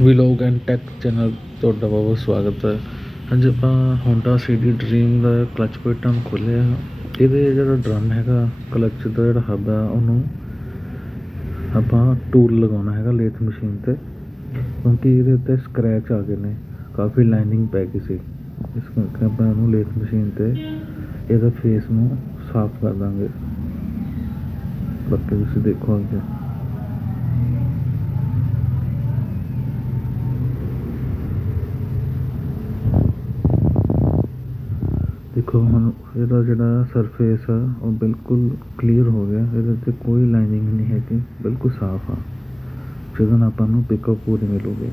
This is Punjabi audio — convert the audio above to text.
ਵਲੋਗ ਐਂਡ ਟੈਕ ਚੈਨਲ ਤੁਹਾਡਾ ਬਹੁਤ ਬਹੁਤ ਸਵਾਗਤ ਹੈ। ਅੱਜ ਆਪਾਂ ਹੋਂਡਾ ਸਿਟੀ ਡਰੀਮ ਦਾ ਕਲਚ ਪਲੇਟਾਂ ਨੂੰ ਖੋਲ੍ਹਿਆ। ਇਹਦੇ ਜਿਹੜਾ ਡਰਮ ਹੈਗਾ ਕਲਚ ਦਾ ਜਿਹੜਾ ਹੱਬ ਆ ਉਹਨੂੰ ਆਪਾਂ ਟੂਲ ਲਗਾਉਣਾ ਹੈਗਾ ਲੇਥ ਮਸ਼ੀਨ 'ਤੇ, ਕਿਉਂਕਿ ਇਹਦੇ ਉੱਤੇ ਸਕਰੈਚ ਆ ਗਏ ਨੇ, ਕਾਫੀ ਲਾਈਨਿੰਗ ਪੈ ਗਈ ਸੀ। ਇਸ ਕਰਕੇ ਆਪਾਂ ਇਹਨੂੰ ਲੇਥ ਮਸ਼ੀਨ 'ਤੇ ਇਹਦਾ ਫੇਸ ਨੂੰ ਸਾਫ਼ ਕਰ ਦਾਂਗੇ। ਬਾਕੀ ਤੁਸੀਂ ਦੇਖੋ ਅੱਗੇ। ਦੇਖੋ ਹੁਣ ਇਹਦਾ ਜਿਹੜਾ ਸਰਫੇਸ ਆ ਉਹ ਬਿਲਕੁਲ ਕਲੀਅਰ ਹੋ ਗਿਆ। ਇਹਦੇ 'ਤੇ ਕੋਈ ਲਾਈਨਿੰਗ ਨਹੀਂ ਹੈਗੀ, ਬਿਲਕੁਲ ਸਾਫ਼ ਆ, ਜਿਹਦੇ ਨਾਲ ਆਪਾਂ ਨੂੰ ਪਿਕਅਪ ਪੂਰੀ ਮਿਲੂਗੀ।